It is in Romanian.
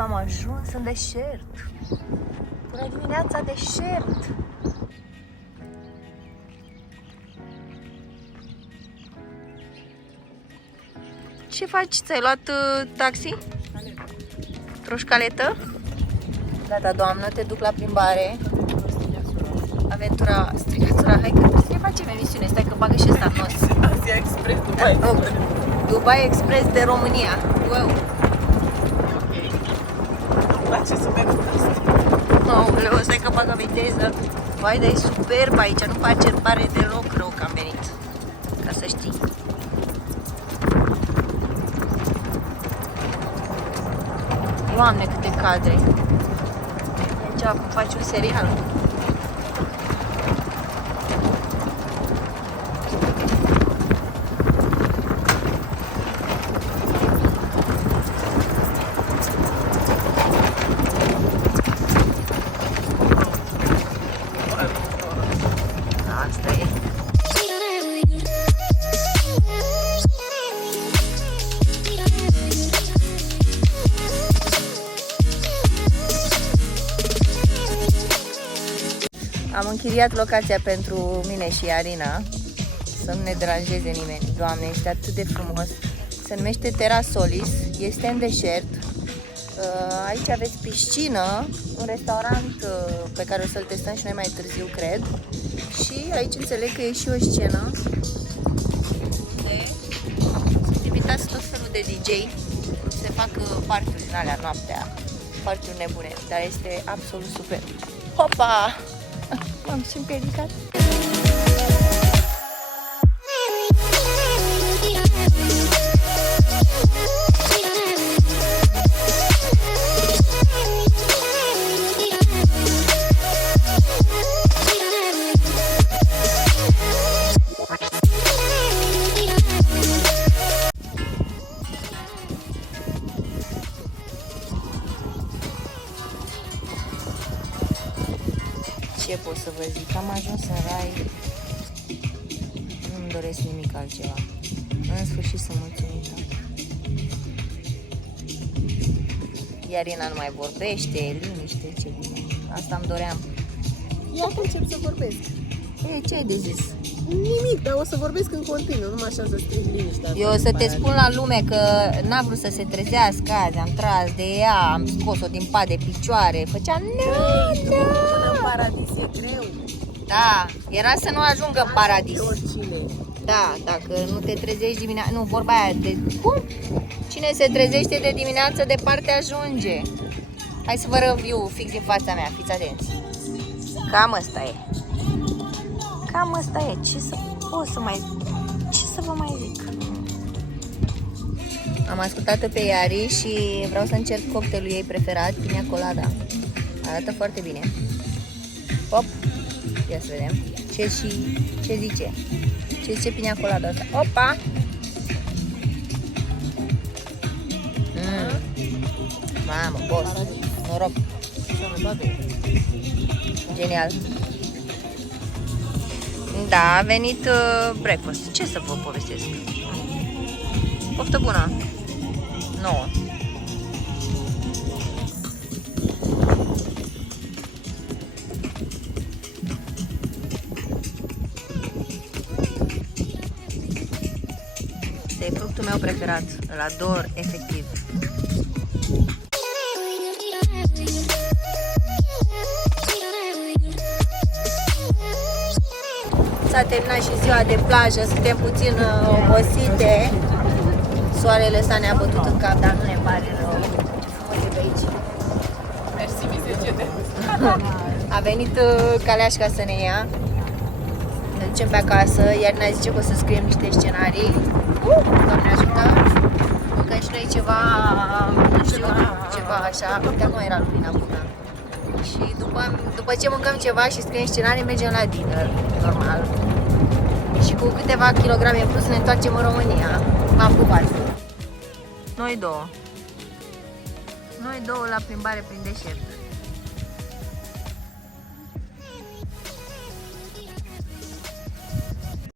Am ajuns în deșert. Bună dimineața, deșert! Ce faci? Ți-ai luat taxi? Troșcaletă? Gata, doamnă, te duc la plimbare. Aventura strigațura. Hai că trebuie să ne facem emisiune. Stai că bagă și ăsta în nos. Asia Express, Dubai Express. Dubai Express de România. Wow! Îmi place subiectul ăsta. Aoleu, stai că bagă viteză. Vai, dar e superb aici. Nu face, pare deloc rău că am venit. Ca să știi. Doamne, câte cadre! Aici acum faci un serial. Asta e. Am închiriat locația pentru mine și Arina, să nu ne deranjeze nimeni. Doamne, este atât de frumos. Se numește Terra Solis, este în deșert. Aici aveți piscină, un restaurant pe care o să-l testăm și noi mai târziu, cred. Și aici înțeleg că e și o scenă. Sunt invitați tot felul de DJ. Se fac party-uri din alea noaptea, party-uri nebune, dar este absolut super. Hopa! M-am și împiedicat. Ce pot să vă zic? Am ajuns în rai. Nu-mi doresc nimic altceva. În sfârșit sunt mulțumită. Iarina nu mai vorbește, liniște, ce bine. Asta îmi doream. Eu acum încep să vorbesc. E, ce ai de zis? Nimic, dar o să vorbesc în continuu, numai așa să strig liniștea. Eu o să te spun la lume că n-a vrut să se trezească azi, am tras de ea, am scos-o din pat de picioare, făcea Până în paradis e greu. Da, era să nu ajungă în paradis. Oricine. Da, dacă nu te trezești dimineața, nu, vorba aia de cum? Cine se trezește de dimineață departe ajunge. Hai să vă review fix din fața mea, fiți atenți. Cam asta e. Cam asta e. Ce să vă mai zic? Am ascultat-o pe Iari și vreau să încerc cocktailul ei preferat, piña colada. Arată foarte bine. Hop. Ia să vedem. Ce zice? Ce zice piña colada asta? Opa! Mamă, boss. Noroc. Genial. Da, a venit breakfast. Ce să vă povestesc? Poftă bună. Nouă. Este fructul meu preferat. Îl ador, efectiv. S-a terminat și ziua de plajă, suntem puțin obosite. Soarele ăsta ne-a bătut în cap, dar nu ne pare rău. Ce frumos e pe aici. Mersi, mi se cede. A venit Caleașca să ne ia. Ne ducem pe acasă, iar ne zice că o să scriem niște scenarii. Doamne ajută! Mâncăm și noi ceva, nu știu, ceva așa. Uite, acum era lumina bună. Și după ce mâncăm ceva și scriem scenarii, mergem la dinner, normal. Și cu câteva kilograme în plus ne întoarcem în România. M-am pupat. Noi două la plimbare prin deșert.